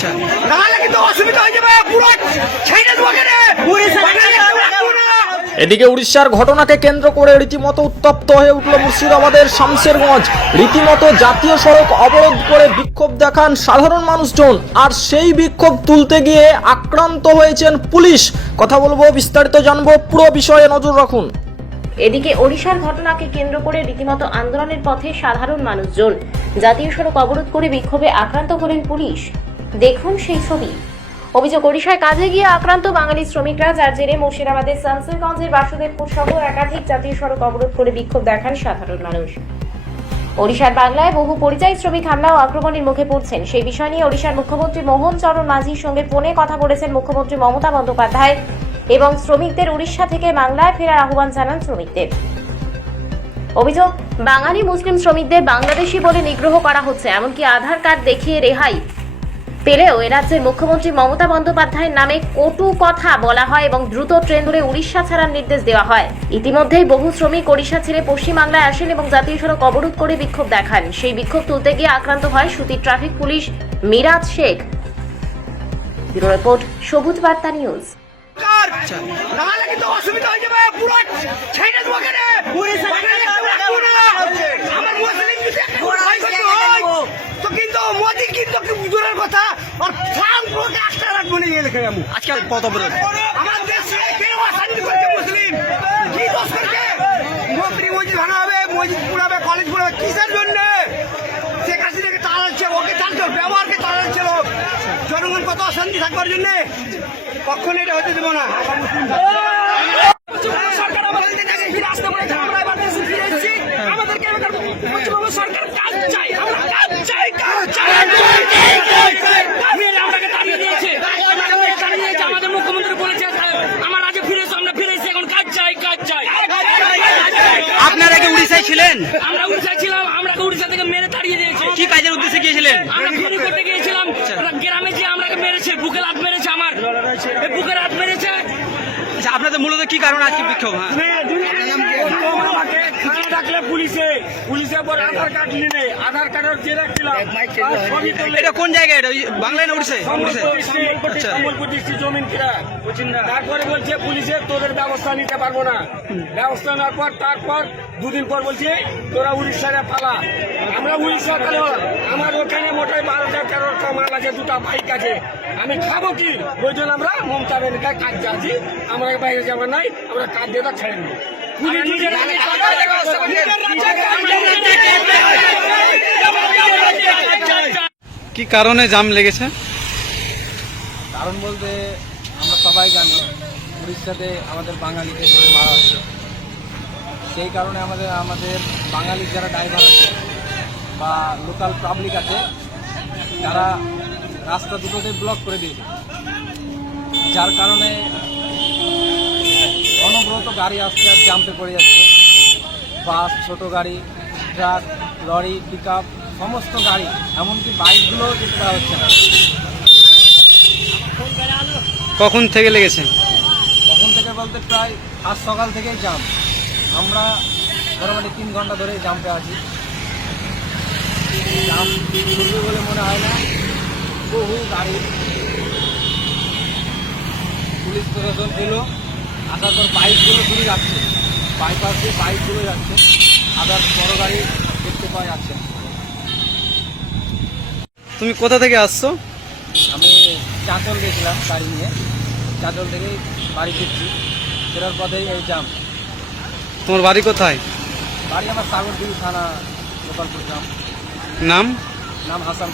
আচ্ছা, নাহলে কিন্তু অসুবিধা হয়ে যাবে, পুরো ছেড়ে দেবো কেন? এদিকে উড়িষ্যার ঘটনাকে কেন্দ্র করে রীতিমতো উত্তপ্ত হয়ে উঠল মুর্শিদাবাদের শামশেরগঞ্জ। রীতিমতো জাতীয় সড়ক অবরোধ করে বিক্ষোভ দেখান সাধারণ মানুষজন, আর সেই বিক্ষোভ তুলতে গিয়ে আক্রান্ত হয়েছেন পুলিশ। কথা বলবো, বিস্তারিত জানবো, পুরো বিষয়ে নজর রাখুন। এদিকে ওড়িশার ঘটনাকে কেন্দ্র করে রীতিমতো আন্দোলনের পথে সাধারণ মানুষজন। জাতীয় সড়ক অবরোধ করে বিক্ষোভে আক্রান্ত হলেন পুলিশ। দেখুন সেই ছবি। অভিযোগ, ওড়িশায় কাজে গিয়ে আক্রান্ত বাঙালি শ্রমিকরা, যার জেরে মুর্শিদাবাদের শামশেরগঞ্জের বাসুদেবপুর সহ একাধিক জাতীয় সড়ক অবরোধ করে বিক্ষোভ দেখান সাধারণ মানুষ। ওড়িশার বাংলায় বহু পরিযায়ী শ্রমিক হামলা ও আক্রমণের মুখে পড়ছেন। সেই বিষয় নিয়ে ওড়িশার মুখ্যমন্ত্রী মোহন চরণ মাঝির সঙ্গে ফোনে কথা বলেছেন মুখ্যমন্ত্রী মমতা বন্দ্যোপাধ্যায় এবং শ্রমিকদের উড়িষ্যা থেকে বাংলায় ফেরার আহ্বান জানান শ্রমিকদের। অভিযোগ, বাঙালি মুসলিম শ্রমিকদের বাংলাদেশি বলে নিগ্রহ করা হচ্ছে, এমনকি আধার কার্ড দেখিয়ে রেহাই পেলেও এ রাজ্যের মুখ্যমন্ত্রী মমতা বন্দ্যোপাধ্যায়ের নামে কটু কথা বলা হয় এবং দ্রুত ট্রেন ধরে উড়িষ্যা ছাড়ার নির্দেশ দেওয়া হয়। ইতিমধ্যেই বহু শ্রমিক ওড়িশা ছেড়ে পশ্চিমবাংলায় আসেন এবং জাতীয় সড়ক অবরোধ করে বিক্ষোভ দেখান। সেই বিক্ষোভ তুলতে গিয়ে আক্রান্ত হয় সুতির traffic police Miraj Sheikh. Bureau report, Sabuj Barta news. নাহলে কিন্তু অসুবিধা হয়ে যাবে, পুরো ছেড়ে দেবো কেন? আমার মুসলিম তো কিন্তু মোদি কিন্তু দূরের কথা, আর ফার্ম পুরো একটা রাখবো না লিখে যাবো। আজকাল কত বড় আমার দেশে কেউ অশান্তি করছে, মুসলিম কি দোষ করছে? মন্ত্রী মসজিদ ভাঙা হবে, মসজিদ পুরাবে, কলেজ পুরাবে, কিসের জন্য? শেখ হাসিনাকে তাড়াচ্ছে, ওকে তাড়াচ্ছে, ব্যবহারকে তাড়াচ্ছে লোক। জনগণ কত অশান্তি থাকবার জন্য কখনো এটা হতে দেবো না। সরকার আমাদের ফিরে আসতে পারে, আমরা এবার দেশে ফিরে এসেছি, আমাদেরকে পশ্চিমবঙ্গ সরকার কাজ চাই, আমরা কাজ চাই, কাজ চাই। আমাকে তাড়িয়ে দিয়েছে, আমাদের মুখ্যমন্ত্রী বলেছে আমার আজ ফিরে এসে, আমরা ফিরে এসে এখন কাজ চাই, কাজ চাই। আপনারা কি উড়িষ্যায় ছিলেন? আমরা উড়িষ্যায় ছিলাম, আমরা উড়িষ্যা থেকে মেরে তাড়িয়ে দিয়েছে। কি কাজের উদ্দেশ্যে গিয়েছিলেন? আমরা ফেরি করতে গিয়েছিলাম, গ্রামে যে আমাকে মেরেছে, বুকে লাত মেরেছে, আমার বুকে লাত মেরেছে। আচ্ছা, আপনাদের মূলত কি কারণে আজকে বিক্ষোভ? আধার কার্ডের যে রাখছিলাম, এটা কোন জায়গায়? এটা বাংলায় না উড়িষ্যায়? সম্বলপুর ডিস্ট্রিক্ট জমিন কিরা। তারপরে বলছে পুলিশে তোদের ব্যবস্থা নিতে পারবো না, ব্যবস্থা নেওয়ার পর তারপর দুদিন পর বলছে তোরা উড়িষ্যায় পালা। আমরা উড়িষ্যা পালা, আমার ওখানে মোটাই 12-13টা মাল আছে, 2টা বাইক আছে, আমি খাবো কি? ওই জন্য আমরা মমতা ব্যানার্জির কাজ যাচ্ছি, আমরা বাইরে যাবো নাই, আমরা কাজ দিয়ে ছেড়ে দেবো। কি কারণে জাম লেগেছে? কারণ বলতে আমরা সবাই জানি উড়িষ্যাতে আমাদের বাঙালিকে ধরে মারা হচ্ছে। সেই কারণে আমাদের বাঙালির যারা ড্রাইভার আছে বা লোকাল পাবলিক আছে, তারা রাস্তা দুটোতে ব্লক করে দিয়েছে, যার কারণে অনবরত গাড়ি আসতে আর জাম্পে পড়ে যাচ্ছে। বাস, ছোট গাড়ি, ট্রাক, লরি, পিক আপ, সমস্ত গাড়ি, এমনকি বাইকগুলোও যেতে দেওয়া হচ্ছে না। কখন থেকে লেগেছে? কখন থেকে বলতে প্রায় আজ সকাল থেকেই জাম। আমরা মোটামুটি 3 ঘন্টা ধরে জাম্পে আছি। জাম শুরু বলে মনে হয় না, বহু গাড়ি, পুলিশ প্রশাসন এলো, আসার পর বাইকগুলো শুরু যাচ্ছে, বাইপাস দিয়ে বাইকগুলো যাচ্ছে, আদার বড় গাড়ি দেখতে পাওয়া যাচ্ছে। তুমি কোথা থেকে আসছো? আমি চাঁচল গেছিলাম গাড়ি নিয়ে, চাঁচল থেকেই বাড়ি ফিরছি, ফেরার পথেই এই জাম। তোমার বাড়ি কোথায়? বাড়ি আমার সাগরদিঘি থানা, গোপালপুর গ্রাম। নাম? নাম হাসান।